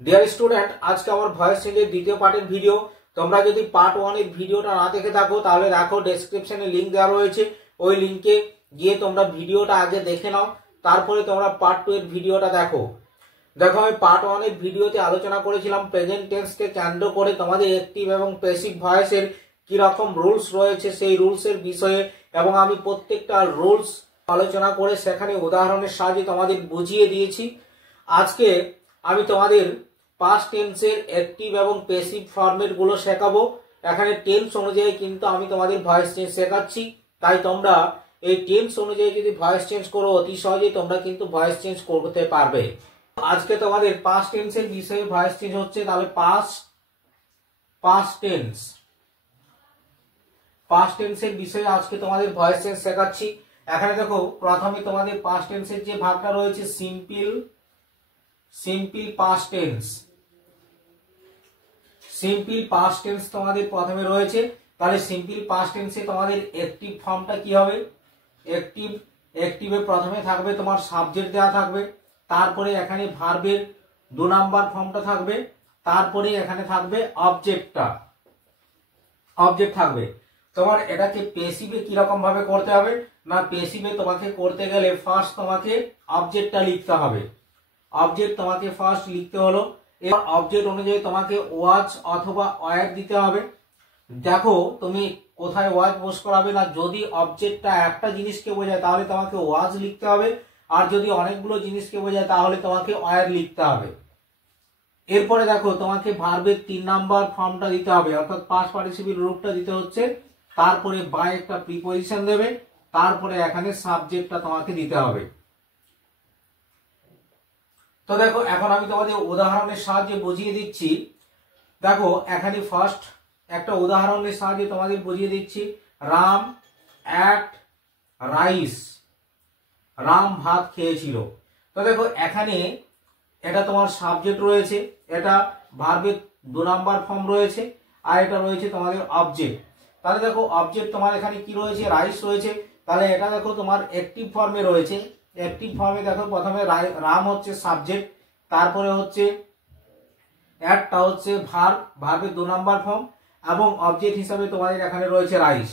Dear student, আজকে আমার voice চেঞ্জের দ্বিতীয় পার্টের ভিডিও। তোমরা যদি পার্ট 1 এর ভিডিওটা না দেখে থাকো তাহলে দেখো, ডেসক্রিপশনে লিংক দেওয়া রয়েছে, ওই লিংকে গিয়ে তোমরা ভিডিওটা আগে দেখে নাও, তারপরে তোমরা পার্ট 2 এর ভিডিওটা দেখো। দেখো, আমি পার্ট 1 এর ভিডিওতে আলোচনা করেছিলাম প্রেজেন্ট টেন্সকে কেন্দ্র করে তোমাদের অ্যাক্টিভ এবং প্যাসিভ ভয়েসের কি রকম রুলস রয়েছে সেই রুলসের বিষয়ে, এবং আমি প্রত্যেকটা রুলস আলোচনা করে সেখানে উদাহরণের সাহায্যে তোমাদের বুঝিয়ে দিয়েছি। আজকে আমি তোমাদের পাস্ট টেন্সের অ্যাক্টিভ এবং প্যাসিভ ফরম্যাট গুলো শেখাবো। এখানে টেন্স অনুযায়ী কিন্তু আমি তোমাদের ভয়েস চেঞ্জ শেখাচ্ছি, তাই তোমরা এই টেন্স অনুযায়ী যদি ভয়েস চেঞ্জ করো অতি সহজেই তোমরা কিন্তু ভয়েস চেঞ্জ করতে পারবে। আজকে তোমাদের পাস্ট টেন্সের বিষয়ে ভয়েস চেঞ্জ হচ্ছে, তাহলে পাস্ট টেন্সের বিষয়ে আজকে তোমাদের ভয়েস চেঞ্জ শেখাচ্ছি। এখানে দেখো, প্রথমে তোমাদের পাস্ট টেন্সের যে ভাগটা রয়েছে সিম্পল পাস্ট টেন্স তোমাদের প্রথমে রয়েছে। তাহলে সিম্পল পাস্ট টেন্সে তোমাদের অ্যাক্টিভ ফর্মটা কি হবে? অ্যাক্টিভে প্রথমে থাকবে তোমার সাবজেক্ট দেওয়া থাকবে, তারপরে এখানে ভার্বের 2 নাম্বার ফর্মটা থাকবে, তারপরে এখানে থাকবে অবজেক্ট থাকবে। তোমার এটাকে প্যাসিভে কি রকম ভাবে করতে হবে না, প্যাসিভে তোমাকে করতে গেলে ফার্স্ট তোমাকে অবজেক্টটা লিখতে হবে। অবজেক্ট তোমাকে ফার্স্ট লিখতে হলো, এবার অবজেক্ট অনুযায়ী তোমাকে ওয়াচ অথবা ওয়্যার দিতে হবে। দেখো, তুমি কোথায় ওয়াচ বস করাবে না, যদি অবজেক্টটা একটা জিনিসকে বোঝায় তাহলে তোমাকে ওয়াচ লিখতে হবে, আর যদি অনেকগুলো জিনিসকে বোঝায় তাহলে তোমাকে ওয়্যার লিখতে হবে। এরপরে দেখো, তোমাকে ভার্বের 3 নাম্বার ফর্মটা দিতে হবে, অর্থাৎ পাস্ট পার্টিসিপল রূপটা দিতে হচ্ছে, তারপরে বাই একটা প্রিপজিশন দেবে, তারপরে এখানে সাবজেক্টটা তোমাকে দিতে হবে। তো দেখো, এখন আমি তোমাদের উদাহরণের সাহায্যে বুঝিয়ে দিচ্ছি। দেখো, এখানে ফার্স্ট একটা উদাহরণের সাহায্যে তোমাদের বুঝিয়ে দিচ্ছি। রাম এট রাইস, রাম ভাত খেয়েছিল। তো দেখো, এখানে এটা তোমার সাবজেক্ট রয়েছে, এটা ভার্বের 2 নাম্বার ফর্ম রয়েছে, আর এটা রয়েছে তোমাদের অবজেক্ট। তাহলে দেখো, অবজেক্ট তোমার এখানে কি রয়েছে? রাইস রয়েছে। তাহলে এটা দেখো তোমার অ্যাক্টিভ ফর্মে রয়েছে। অ্যাক্টিভ ফর্মে দেখো, প্রথমে রাম হচ্ছে সাবজেক্ট, তারপরে হচ্ছে একটা হচ্ছে ভার্বের 2 নাম্বার ফর্ম, এবং অবজেক্ট হিসাবে তোমাদের এখানে রয়েছে রাইস।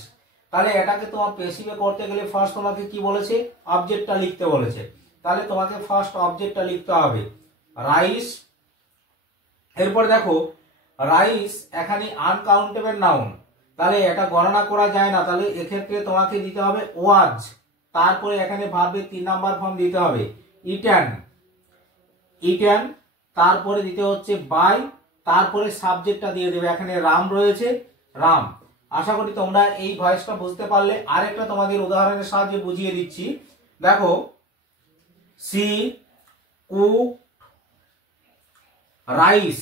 তাহলে এটাকে তোমার প্যাসিভে করতে গেলে ফার্স্ট তোমাকে কি বলেছে? অবজেক্টটা লিখতে বলেছে। তাহলে তোমাকে ফার্স্ট অবজেক্টটা লিখতে হবে, রাইস। এরপর দেখো, রাইস এখানে আনকাউন্টেবল নাউন, তাহলে এটা গণনা করা যায় না, তাহলে এক্ষেত্রে তোমাকে দিতে হবে ওয়াজ, তারপরে এখানে ভার্বের 3 নাম্বার ফর্ম দিতে হবে ইটেন, তারপরে দিতে হচ্ছে বাই, তারপরে সাবজেক্টটা দিয়ে দেবে। এখানে রাম রয়েছে, রাম। আশা করি তোমরা এই ভয়েসটা বুঝতে পারলে। আরেকটা তোমাদের উদাহরণের সাহায্যে বুঝিয়ে দিচ্ছি। দেখো, সি কুক রাইস,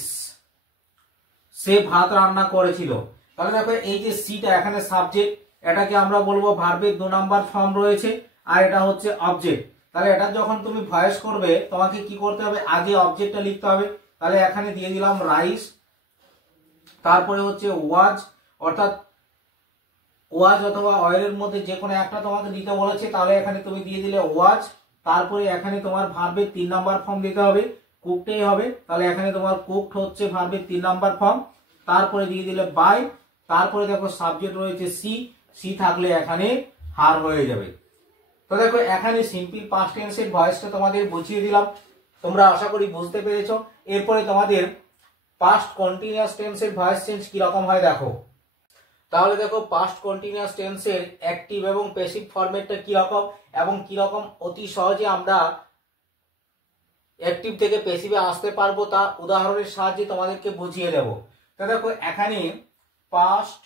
সে ভাত রান্না করেছিল। তাহলে দেখো, এই যে সিটা এখানে সাবজেক্ট, এটাকে আমরা বলবো ভার্বের 2 নাম্বার ফর্ম রয়েছে, আর এটা হচ্ছে অবজেক্ট। তাহলে এটা যখন তুমি ভয়েস করবে তোমাকে কি করতে হবে? আগে অবজেক্টটা লিখতে হবে। তাহলে এখানে দিয়ে দিলাম রাইস, তারপরে হচ্ছে ওয়াজ, অর্থাৎ ওয়াজ অথবা অয়েলের মধ্যে যে কোনো একটা তোমাকে দিতে বলেছে, তাহলে এখানে তুমি দিয়ে দিলে ওয়াজ, তারপরে এখানে তোমার ভার্বের 3 নাম্বার ফর্ম দিতে হবে, কুকটাই হবে। তাহলে এখানে তোমার কুকড হচ্ছে ভার্বের 3 নাম্বার ফর্ম, তারপরে দিয়ে দিলে বাই, তারপরে দেখো সাবজেক্ট রয়েছে সি থাকলে এখানে হার হয়ে যাবে। তো দেখো, এখানে সিম্পল পাস্ট টেন্সের ভয়েসটা তোমাদের বুঝিয়ে দিলাম, তোমরা আশা করি বুঝতে পেরেছো। এরপরে তোমাদের পাস্ট কন্টিনিউয়াস টেন্সের ভয়েস চেঞ্জ কি রকম হয় দেখো। তাহলে দেখো, পাস্ট কন্টিনিউয়াস টেন্সের অ্যাক্টিভ এবং প্যাসিভ ফরম্যাটটা কি রকম, এবং কি রকম অতি সহজে আমরা অ্যাক্টিভ থেকে প্যাসিভে আসতে পারবো, তা উদাহরণের সাহায্যে তোমাদেরকে বুঝিয়ে দেব। তো দেখো, এখানে পাস্ট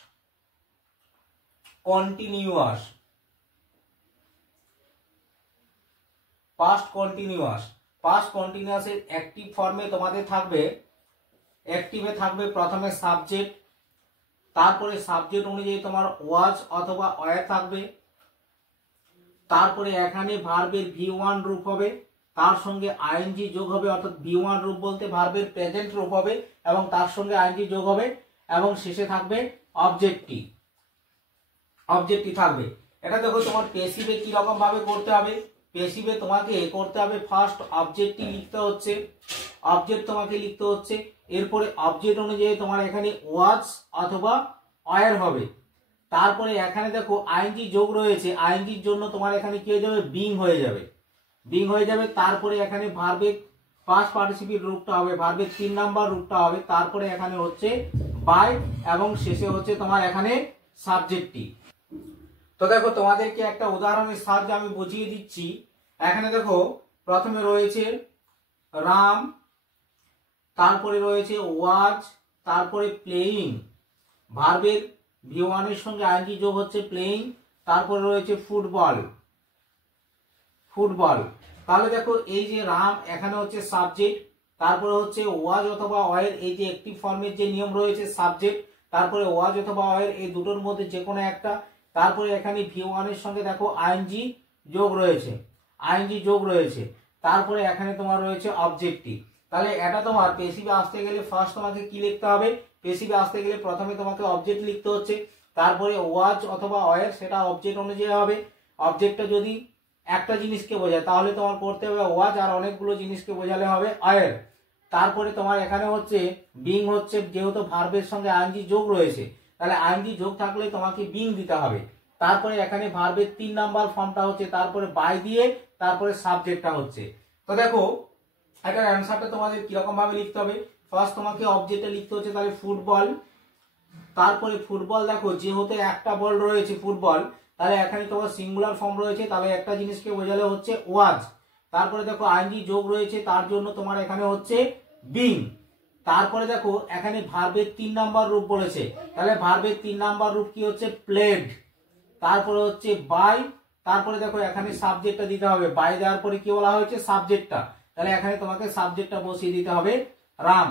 কন্টিনিউয়াসের অ্যাক্টিভ ফর্মে তোমাদের থাকবে, অ্যাক্টিভে থাকবে প্রথমে সাবজেক্ট, তারপরে সাবজেক্ট অনুযায়ী তোমার ওয়াজ অথবা ওয়্যার থাকবে, তারপরে এখানে ভার্বের V1 রূপ হবে, তার সঙ্গে আইএনজি যোগ হবে, অর্থাৎ V1 রূপ বলতে ভার্বের প্রেজেন্ট রূপ হবে এবং তার সঙ্গে আইএনজি যোগ হবে, এবং শেষে থাকবে অবজেক্টটি থাকবে। এটা দেখো, তোমার প্যাসিভে কি রকম ভাবে করতে হবে। পেসিভে তোমাকে করতে হবে ফার্স্ট অবজেক্টটি লিখতে হচ্ছে, অবজেক্ট তোমাকে লিখতে হচ্ছে। এরপরে অবজেক্ট অনুযায়ী তোমার এখানে ওয়াজ অথবা ওয়্যার হবে। তারপরে এখানে দেখো আইএনজি যোগ রয়েছে, আইএনজির জন্য তোমার এখানে কি হয়ে যাবে, বিং হয়ে যাবে, বিং হয়ে যাবে। তারপরে এখানে ভার্বের পাস্ট পার্টিসিপল রূপটা হবে, ভার্বের 3 নাম্বার রূপটা হবে। তারপরে এখানে হচ্ছে বাই এবং শেষে হচ্ছে তোমার এখানে সাবজেক্টটি। তো দেখো তোমাদেরকে একটা উদাহরণের সাহায্যে আমি বুঝিয়ে দিচ্ছি। এখানে দেখো প্রথমে রয়েছে রাম, তারপরে রয়েছে ওয়াজ, তারপরে প্লেয়িং, ভার্বের V1 এর সঙ্গে আইএনজি যোগ হচ্ছে প্লেয়িং, তারপরে রয়েছে ফুটবল, ফুটবল। তাহলে দেখো এই যে রাম এখানে হচ্ছে সাবজেক্ট, তারপরে হচ্ছে ওয়াজ অথবা ওয়্যার, এই যে অ্যাক্টিভ ফর্মের যে নিয়ম রয়েছে সাবজেক্ট, তারপরে ওয়াজ অথবা ওয়্যার এই দুটোর মধ্যে যে কোনো একটা, তারপরে এখানে V1 এর সঙ্গে দেখো আইএনজি যোগ রয়েছে, আইএনজি যোগ রয়েছে, তারপরে এখানে তোমার রয়েছে অবজেক্টটি। তাহলে এটা তোমার পেসিভে আসতে গেলে ফার্স্ট তোমাকে কি লিখতে হবে, পেসিভে আসতে গেলে প্রথমে তোমাকে অবজেক্ট লিখতে হচ্ছে, তারপরে ওয়াজ অথবা ওয়্যার সেটা অবজেক্ট অনুযায়ী হবে। অবজেক্টটা যদি একটা জিনিসকে বোঝায় তাহলে তোমার করতে হবে ওয়াজ, আর অনেকগুলো জিনিসকে বোঝালে হবে ওয়্যার। তারপরে তোমার এখানে হচ্ছে বিং হচ্ছে, যেহেতু ভার্বের সঙ্গে আইএনজি যোগ রয়েছে তাহলে আইএনজি যোগ থাকলে তোমাকে বিং দিতে হবে। তারপরে এখানে ভার্বের 3 নাম্বার ফর্মটা হচ্ছে, তারপরে বাই দিয়ে তারপরে সাবজেক্টটা হচ্ছে। তো দেখো এটার অ্যান্সারটা তোমাদের কিরকম ভাবে লিখতে হবে, ফার্স্ট তোমাকে অবজেক্টে লিখতে হচ্ছে তাহলে ফুটবল, তারপরে ফুটবল দেখো যেহেতু একটা বল রয়েছে ফুটবল, তাহলে এখানে তোমার সিঙ্গুলার ফর্ম রয়েছে, তাহলে একটা জিনিসকে বোঝালে হচ্ছে ওয়াজ। তারপরে দেখো আইএনজি যোগ রয়েছে তার জন্য তোমার এখানে হচ্ছে বিং। তারপরে দেখো এখানে ভার্বের 3 নাম্বার রূপ বলেছে, তাহলে ভার্বের 3 নাম্বার রূপ কি হচ্ছে প্লেড। তারপরে হচ্ছে বাই, তারপরে দেখো এখানে সাবজেক্টটা দিতে হবে, বাই দেওয়ার পরে কি বলা হয়েছে সাবজেক্টটা, তাহলে এখানে তোমাকে সাবজেক্টটা বসিয়ে দিতে হবে রাম।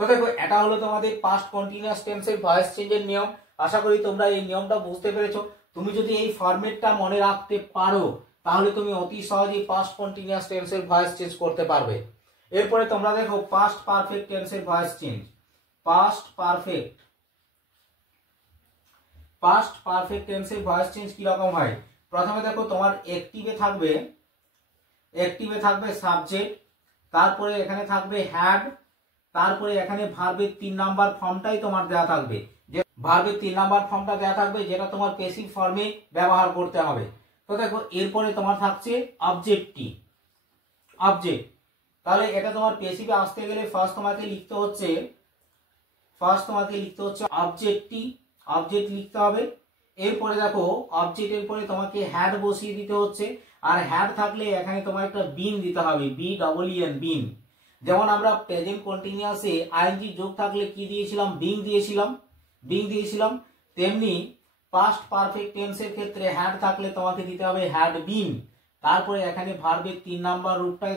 তো দেখো এটা হলো তোমাদের পাস্ট কন্টিনিউয়াস টেন্সের ভয়েস চেঞ্জের নিয়ম। আশা করি তোমরা এই নিয়মটা বুঝতে পেরেছো। তুমি যদি এই ফরম্যাটটা মনে রাখতে পারো তাহলে তুমি অতি সহজেই পাস্ট কন্টিনিউয়াস টেন্সের ভয়েস চেঞ্জ করতে পারবে। এরপরে তোমরা দেখো পাস্ট পারফেক্ট টেন্সের voice change. Past perfect, past perfect টেন্সের ভয়েস চেঞ্জ কি রকম হয়, প্রথমে দেখো তোমার অ্যাক্টিভে থাকবে, অ্যাক্টিভে থাকবে সাবজেক্ট, তারপরে এখানে থাকবে হ্যাড, তারপরে এখানে ভার্বের 3 নাম্বার ফর্মটাই তোমার দেয়া থাকবে, যে ভার্বের 3 নাম্বার ফর্মটা দেয়া থাকবে যেটা তোমার প্যাসিভ ফর্মে ব্যবহার করতে হবে। তো দেখো এরপরে তোমার থাকছে অবজেক্টটি, অবজেক্ট। তাহলে এটা তোমার প্যাসিভে আসতে গেলে ফার্স্ট তোমাকে লিখতে হচ্ছে, ফার্স্ট তোমাকে লিখতে হচ্ছে অবজেক্টটি, অবজেক্ট লিখতে হবে। এরপরে দেখো অবজেক্টের পরে তোমাকে হ্যাড বসিয়ে দিতে হচ্ছে, আর হ্যাড থাকলে এখানে তোমার একটা বিন দিতে হবে, BEEN বিন। যেমন আমরা প্রেজেন্ট কন্টিনিউয়াসে আইএনজি যোগ থাকলে কি দিয়েছিলাম, বিং দিয়েছিলাম, বিং দিয়েছিলাম, তেমনি পাস্ট পারফেক্ট টেন্সের ক্ষেত্রে হ্যাড থাকলে তোমাকে দিতে হবে হ্যাড বিন। তারপরে এখানে ভার্বের 3 নাম্বার রূপটাই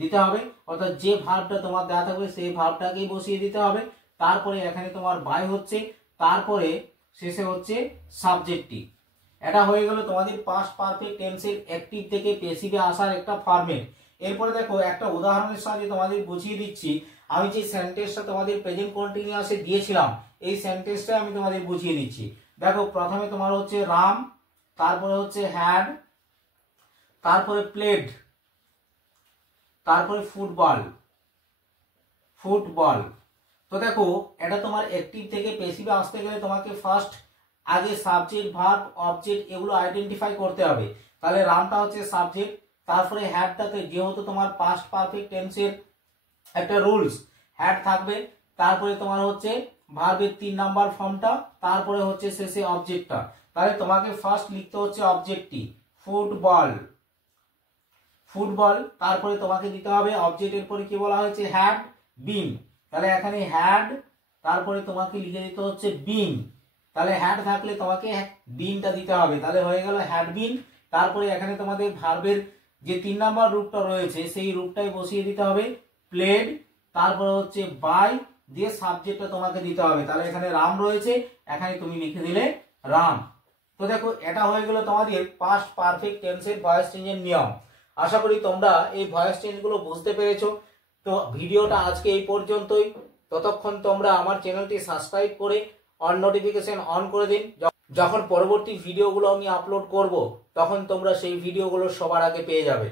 দিতে হবে, অর্থাৎ যে ভার্বটা তোমার দেওয়া থাকবে সেই ভার্বটাকেই বসিয়ে দিতে হবে। তারপরে এখানে তোমার বাই হচ্ছে, তারপরে শেষে হচ্ছে সাবজেক্টটি। এটা হয়ে গেল তোমাদের পাস্ট পারফেক্ট টেন্সের অ্যাক্টিভ থেকে প্যাসিভে আসার একটা ফরম্যাট। এরপরে দেখো একটা উদাহরণের সাহায্যে তোমাদের বুঝিয়ে দিচ্ছি। আমি যে সেন্টেন্সটা তোমাদের প্রেজেন্ট কন্টিনিউয়াসে দিয়েছিলাম এই সেন্টেন্সটা আমি তোমাদের বুঝিয়ে দিচ্ছি। দেখো প্রথমে তোমার হচ্ছে রাম, তারপরে হচ্ছে হ্যাড, তারপরে প্লেড, তারপরে ফুটবল, ফুটবল। তো দেখো এটা তোমার অ্যাক্টিভ থেকে প্যাসিভে আসতে গেলে তোমাকে ফার্স্ট আগে সাবজেক্ট ভার্ব অবজেক্ট এগুলো আইডেন্টিফাই করতে হবে। তাহলে রামটা হচ্ছে সাবজেক্ট, তারপরে হ্যাডটাতে যেহেতু তোমার পাস্ট পারফেক্ট টেন্সের একটা রুলস হ্যাড থাকবে, তারপরে তোমার হচ্ছে ভার্বের 3 নাম্বার ফর্মটা, তারপরে হচ্ছে শেষে অবজেক্টটা। তাহলে তোমাকে ফার্স্ট লিখতে হচ্ছে অবজেক্টটি ফুটবল, ফুটবল। তারপরে তোমাকে দিতে হবে অবজেক্টের পরে কি বলা হয়েছে হ্যাড বিন, তাহলে এখানে হ্যাড, তারপরে তোমাকে লিখে দিতে হচ্ছে বিন, তাহলে হ্যাড থাকলে তোমাকে বিনটা দিতে হবে, তাহলে হয়ে গেল হ্যাড বিন। তারপরে এখানে তোমাদের ভার্বের যে 3 নাম্বার রূপটা রয়েছে সেই রূপটাই বসিয়ে দিতে হবে প্লেড, তারপরে হচ্ছে বাই দিয়ে সাবজেক্টটা তোমাকে দিতে হবে, তাহলে এখানে রাম রয়েছে, এখানে তুমি লিখে দিলে রাম। তো দেখো এটা হয়ে গেল তোমাদের পাস্ট পারফেক্ট টেন্সের ভয়েস চেঞ্জের নিয়ম। আশা করি তোমরা এই ভয়েস চেঞ্জগুলো বুঝতে পেরেছো। তো ভিডিওটা আজকে এই পর্যন্তই। ততক্ষণ তোমরা আমার চ্যানেলটি সাবস্ক্রাইব করে অল নোটিফিকেশন অন করে দিন। যখন পরবর্তী ভিডিওগুলো আমি আপলোড করব তখন তোমরা সেই ভিডিওগুলো সবার আগে পেয়ে যাবে।